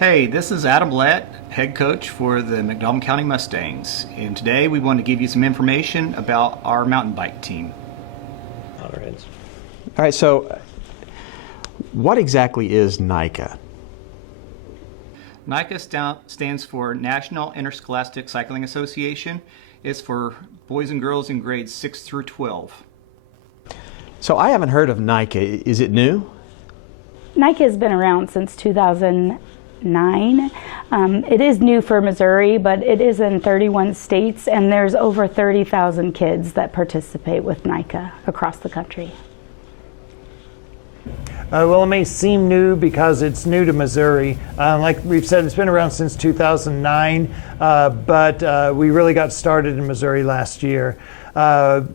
Hey, this is Adam Lett, head coach for the McDonald County Mustangs, and today we want to give you some information about our mountain bike team. All right, so what exactly is NICA? NICA stands for National Interscholastic Cycling Association. It's for boys and girls in grades 6 through 12. So I haven't heard of NICA. Is it new? NICA has been around since 2009. It is new for Missouri, but it is in 31 states, and there's over 30,000 kids that participate with NICA across the country. Well, it may seem new because it's new to Missouri. Like we've said, it's been around since 2009, but we really got started in Missouri last year.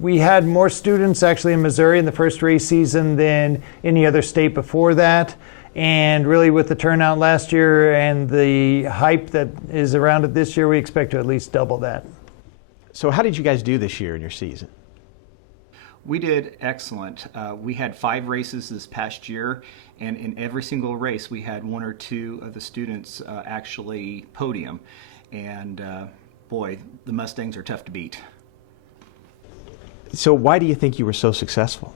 We had more students actually in Missouri in the first race season than any other state before that. And really with the turnout last year and the hype that is around it this year, we expect to at least double that. So how did you guys do this year in your season? We did excellent. We had 5 races this past year, and in every single race we had 1 or 2 of the students actually podium. And boy, the Mustangs are tough to beat. So why do you think you were so successful?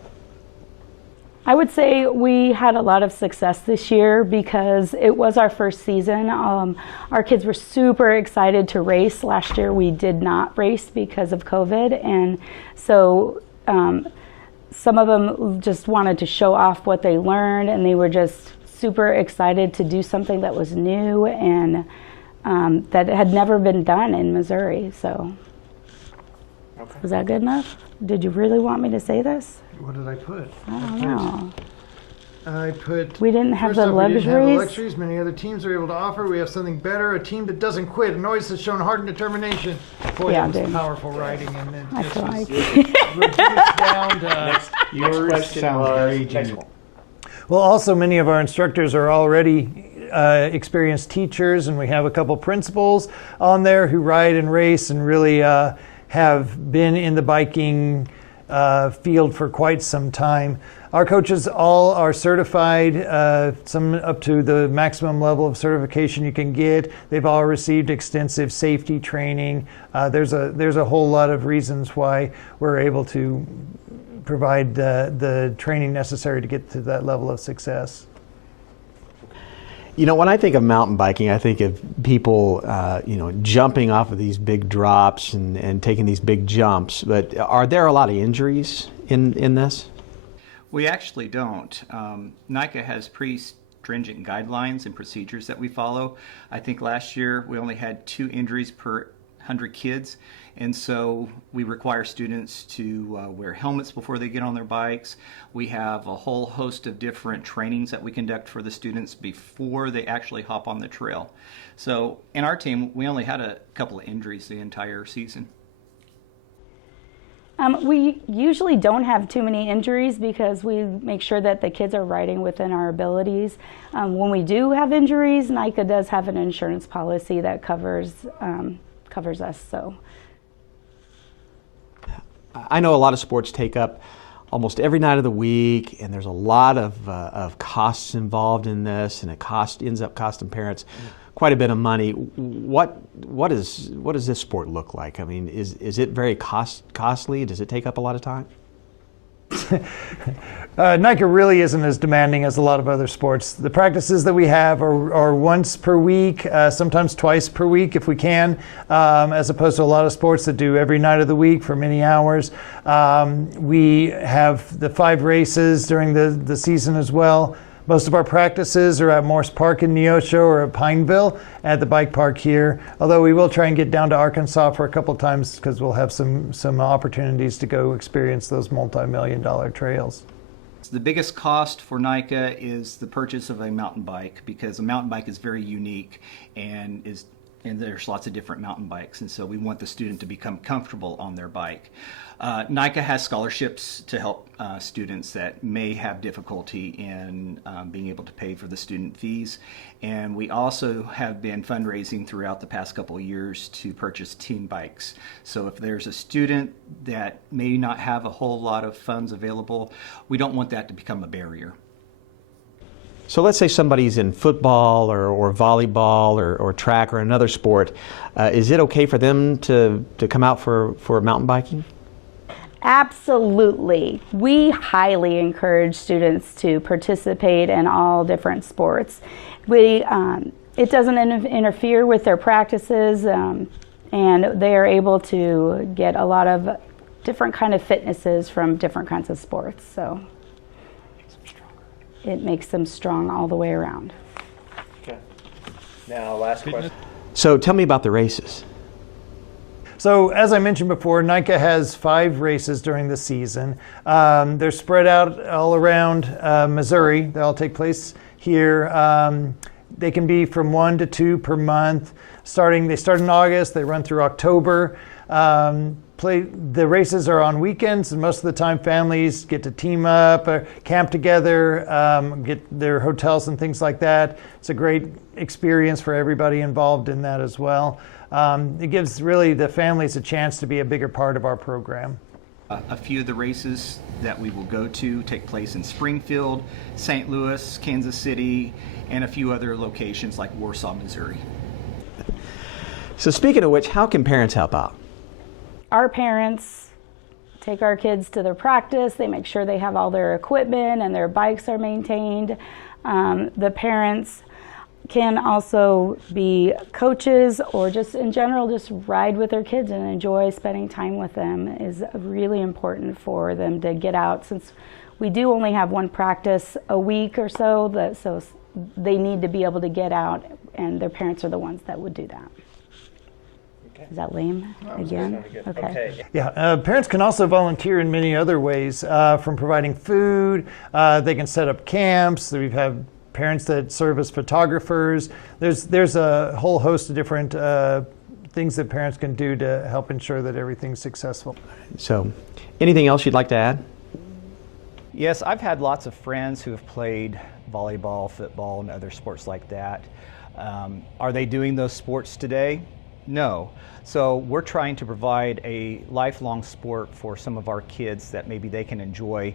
I would say we had a lot of success this year because it was our first season. Our kids were super excited to race. Last year we did not race because of COVID, and so some of them just wanted to show off what they learned, and they were just super excited to do something that was new and that had never been done in Missouri. So, okay. Was that good enough? Did you really want me to say this? What did I put? I don't know. I put. We didn't have the We didn't have the luxuries. luxuries many other teams are able to offer. We have something better, a team that doesn't quit and always has shown heart and determination. Boy, Yeah, that was dude. powerful writing, and then I just feel was like. reduced down to. Yours question sounds was- very next genuine. one. Well, also many of our instructors are already experienced teachers, and we have a couple principals on there who ride and race and really have been in the biking field for quite some time. Our coaches all are certified, some up to the maximum level of certification you can get. They've all received extensive safety training. There's a whole lot of reasons why we're able to provide the training necessary to get to that level of success. You know, when I think of mountain biking, I think of people, jumping off of these big drops and taking these big jumps. But are there a lot of injuries in this? We actually don't. NICA has pretty stringent guidelines and procedures that we follow. I think last year we only had 2 injuries per 100 kids, and so we require students to wear helmets before they get on their bikes. We have a whole host of different trainings that we conduct for the students before they actually hop on the trail. So in our team, we only had a couple of injuries the entire season. We usually don't have too many injuries because we make sure that the kids are riding within our abilities. When we do have injuries, NICA does have an insurance policy that covers us. So I know a lot of sports take up almost every night of the week, and there's a lot of costs involved in this, and ends up costing parents quite a bit of money. What does this sport look like? I mean, is it very costly? Does it take up a lot of time? NICA really isn't as demanding as a lot of other sports. The practices that we have are once per week, sometimes twice per week if we can, as opposed to a lot of sports that do every night of the week for many hours. We have the 5 races during the season as well. Most of our practices are at Morse Park in Neosho or at Pineville at the bike park here, although we will try and get down to Arkansas for a couple times because we'll have some opportunities to go experience those multi-million-dollar trails. The biggest cost for NICA is the purchase of a mountain bike, because a mountain bike is very unique and there's lots of different mountain bikes, and so we want the student to become comfortable on their bike. NICA has scholarships to help students that may have difficulty in being able to pay for the student fees, and we also have been fundraising throughout the past couple of years to purchase teen bikes. So if there's a student that may not have a whole lot of funds available, we don't want that to become a barrier. So let's say somebody's in football or volleyball or track or another sport. Is it okay for them to come out for mountain biking? Absolutely. We highly encourage students to participate in all different sports. It doesn't interfere with their practices, and they are able to get a lot of different kind of fitnesses from different kinds of sports. So it makes them strong all the way around. Okay. Now, last question. So tell me about the races. So as I mentioned before, NICA has 5 races during the season. They're spread out all around Missouri. They all take place here. They can be from 1 to 2 per month. They start in August, they run through October. The races are on weekends, and most of the time families get to team up or camp together, get their hotels and things like that. It's a great experience for everybody involved in that as well. It gives really the families a chance to be a bigger part of our program. A few of the races that we will go to take place in Springfield, St. Louis, Kansas City, and a few other locations like Warsaw, Missouri. So speaking of which, how can parents help out? Our parents take our kids to their practice. They make sure they have all their equipment and their bikes are maintained. The parents can also be coaches, or just in general just ride with their kids and enjoy spending time with them. Is really important for them to get out, since we do only have one practice a week or so, so they need to be able to get out, and their parents are the ones that would do that. Okay. Is that lame again? Okay. Yeah, parents can also volunteer in many other ways, from providing food. They can set up camps. We have parents that serve as photographers. There's a whole host of different things that parents can do to help ensure that everything's successful. So, anything else you'd like to add? Yes, I've had lots of friends who have played volleyball, football, and other sports like that. Are they doing those sports today? No. So we're trying to provide a lifelong sport for some of our kids that maybe they can enjoy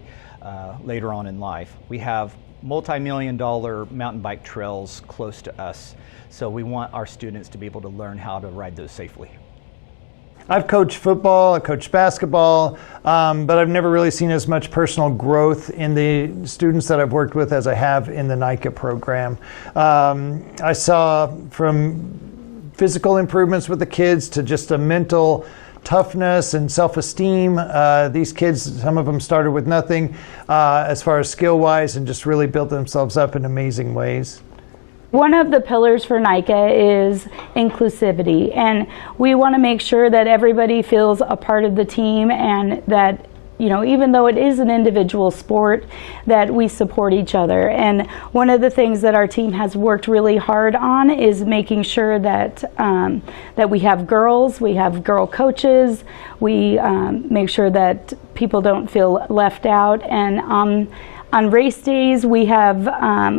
later on in life. We have multi-million-dollar mountain bike trails close to us, so we want our students to be able to learn how to ride those safely. I've coached football, I coached basketball, but I've never really seen as much personal growth in the students that I've worked with as I have in the NICA program. I saw from physical improvements with the kids to just a mental toughness and self-esteem. These kids, some of them started with nothing as far as skill-wise, and just really built themselves up in amazing ways. One of the pillars for NICA is inclusivity, and we want to make sure that everybody feels a part of the team, and that, you know, even though it is an individual sport, that we support each other. And one of the things that our team has worked really hard on is making sure that that we have girl coaches, we make sure that people don't feel left out. And on race days, we have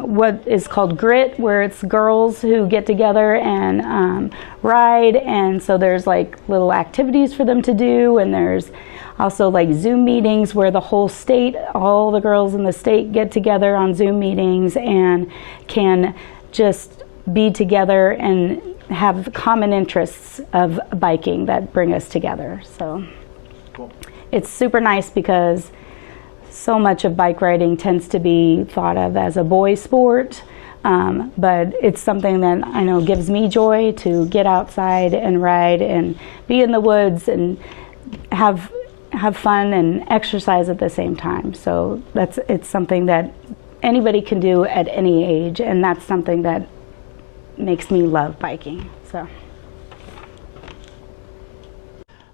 what is called Grit, where it's girls who get together and ride, and so there's like little activities for them to do, and there's also like Zoom meetings where the whole state, all the girls in the state get together on Zoom meetings and can just be together and have common interests of biking that bring us together. So cool. It's super nice because so much of bike riding tends to be thought of as a boy sport, but it's something that I know gives me joy to get outside and ride and be in the woods and have fun and exercise at the same time. So it's something that anybody can do at any age, and that's something that makes me love biking. So.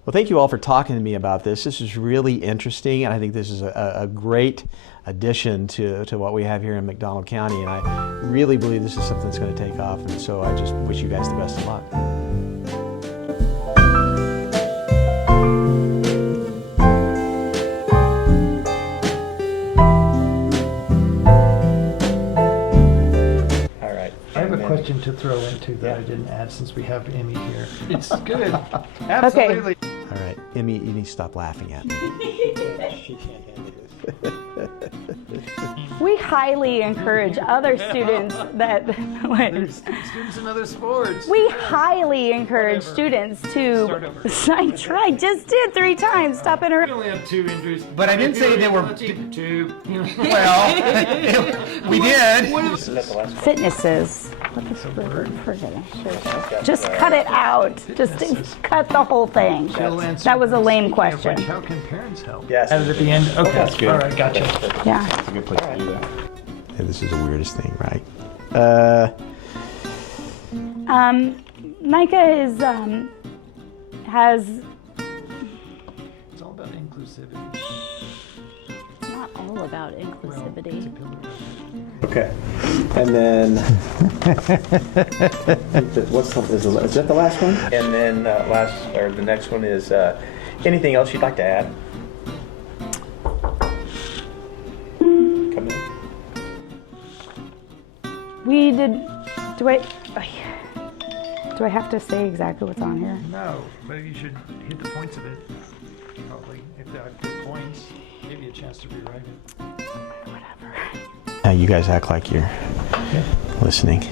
Well, thank you all for talking to me about this. This is really interesting, and I think this is a great addition to what we have here in McDonald County, and I really believe this is something that's going to take off, and so I just wish you guys the best of luck. I have a question to throw into that I didn't add since we have Amy here. It's good. Absolutely. All right. Emmy, you need to stop laughing at me. We highly encourage other students that, Students in other sports. we highly encourage students to, I tried, just did 3 times, stop We interrupting. only have 2 injuries. But I didn't say they were. Two. Well, we did. Fitnesses. What the spirit? Forget it. Just cut it out. Just cut the whole thing. That was a lame question. How can parents help? Yes. Add it at the end? Okay. That's good. All right, gotcha. Yeah. That's a good place to do that. Hey, this is the weirdest thing, right? NICA is, has It's all about inclusivity. not all about inclusivity. Okay. And then, is that the last one? And then the next one is, anything else you'd like to add? Come in. We did. Do I have to say exactly what's on here? No, but you should hit the points of it. Probably, if there are good points, give you a chance to rewrite it. Whatever. Now you guys act like you're listening.